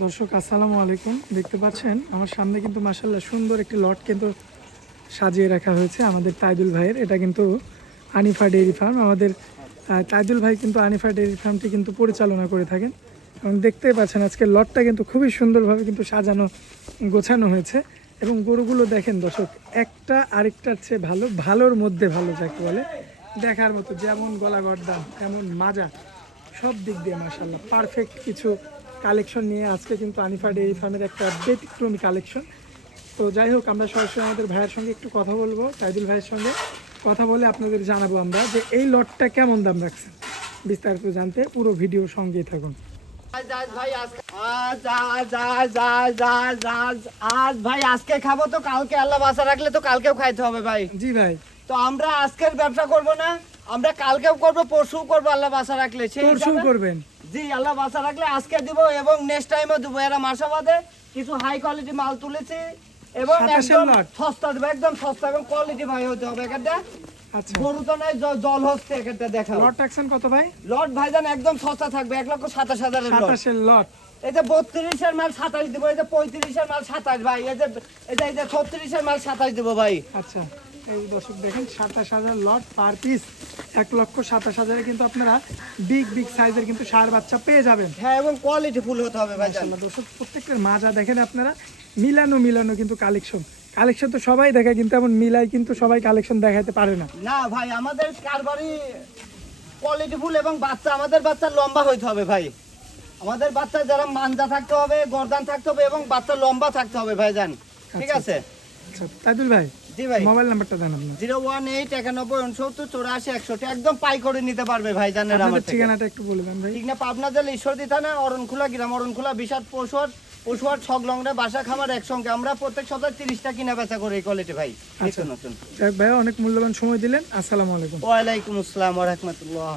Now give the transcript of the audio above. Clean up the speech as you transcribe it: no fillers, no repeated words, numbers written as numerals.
দর্শক আসসালামু আলাইকুম। দেখতে পাচ্ছেন আমার সামনে কিন্তু মাশাআল্লাহ সুন্দর একটি লট কিন্তু সাজিয়ে রাখা হয়েছে আমাদের তাইদুল ভাইয়ের। এটা কিন্তু আনিফা ডেইরি ফার্ম। আমাদের তাইদুল ভাই কিন্তু আনিফা ডেইরি ফার্মটি কিন্তু পরিচালনা করে থাকেন এবং দেখতেই পাচ্ছেন আজকে লটটা কিন্তু খুবই সুন্দরভাবে কিন্তু সাজানো গোছানো হয়েছে এবং গরুগুলো দেখেন দর্শক, একটা আরেকটার চেয়ে ভালো, ভালোর মধ্যে ভালো যাকে বলে, দেখার মতো যেমন গলা গর্দান তেমন মাজা, সব দিক দিয়ে মাশাআল্লাহ পারফেক্ট কিছু কালেকশন নিয়ে আজকে কিন্তু আনিফা ডেইরি ফার্মের একটা ব্যতিক্রমী কালেকশন। তো যাই হোক, আমরা সরাসরি আমাদের ভাইয়ের সঙ্গে একটু কথা বলবো, তাইদুল ভাইয়ের সঙ্গে কথা বলে আপনাদের জানাবো আমরা যে এই লটটা কেমন দাম রাখছেন। বিস্তারিত জানতে পুরো ভিডিও সঙ্গেই থাকুন। আজ ভাই আজকে খাবো তো কালকে আল্লাহ বাঁচা রাখলে তো কালকেও খাইতে হবে ভাই। জি ভাই, তো আমরা আজকের ব্যবসা করব না, আমরা কালকেও করব, পরশুও করব আল্লাহ বাঁচা রাখলে। সেই পরশু হিসাবে- করবেন? জি, আল্লাহ বাঁচা রাখলে আজকে দিব এবং নেক্সট টাইমও দিব। এরা মাসাবাদে কিছু হাই কোয়ালিটি মাল তুলেছি এবং 27 একদম লট। সস্তা দেবো, একদম সস্তা এবং কোয়ালিটি ভাই হতে হবে। একটা আচ্ছা, গরু তো নাই, জল হচ্ছে একটা দেখা। লট রাখছেন কত ভাই? লট ভাইজান একদম সস্তা থাকবে, 1,27,000 লট। 27 লট। এই যে 32-এর মাল 27 দিব, এই যে 35-এর মাল 27 ভাই, এই যে 36-এর মাল 27 দিব ভাই। আচ্ছা, এই দর্শক দেখেন 27,000 লট পার পিস, 1,27,000 কিন্তু আপনারা বিগ বিগ সাইজের কিন্তু ষাঁড় বাচ্চা পেয়ে যাবেন। হ্যাঁ, এবং কোয়ালিটি ফুল হতে হবে ভাই। মাশাআল্লাহ দর্শক, প্রত্যেকটার মাজা দেখেন আপনারা, মিলানো কিন্তু কালেকশন তো সবাই দেখায়, কিন্তু এমন মিলাই কিন্তু সবাই কালেকশন দেখাতে পারে না। না ভাই, আমাদের কারবারি কোয়ালিটি ফুল এবং বাচ্চা, আমাদের বাচ্চা লম্বা হইতে হবে ভাই। আমাদের বাচ্চা যারা মানজা থাকতে হবে, গর্দান থাকতে হবে এবং বাচ্চা লম্বা থাকতে হবে ভাইজান। ঠিক আচ্ছা, আছে? আচ্ছা তাইদুল ভাই, জি ভাই। মোবাইল নাম্বারটা দেন আপনার। 018-91-69-84-81 একদম পাই করে নিতে পারবে ভাইজানের আমার আপনাদের থেকে। ঠিকানাটা একটু বলে দেন ভাই। ঠিক না, পাবনা জেলা ঈশ্বরদী থানা অরণখোলা গ্রাম, অরণখোলা বিষাদ পশুহাট ছগলংরা বাসা খামার একসঙ্গে। আমরা প্রত্যেক সপ্তাহে 30টা কিনা বেচা করি এই কোয়ালিটি ভাই। আচ্ছা। নতুন। যাক ভাই, অনেক মূল্যবান সময় দিলেন। আসসালামু আলাইকুম। ওয়ালাইকুম আসসালাম ওয়া রাহমাতুল্লাহ।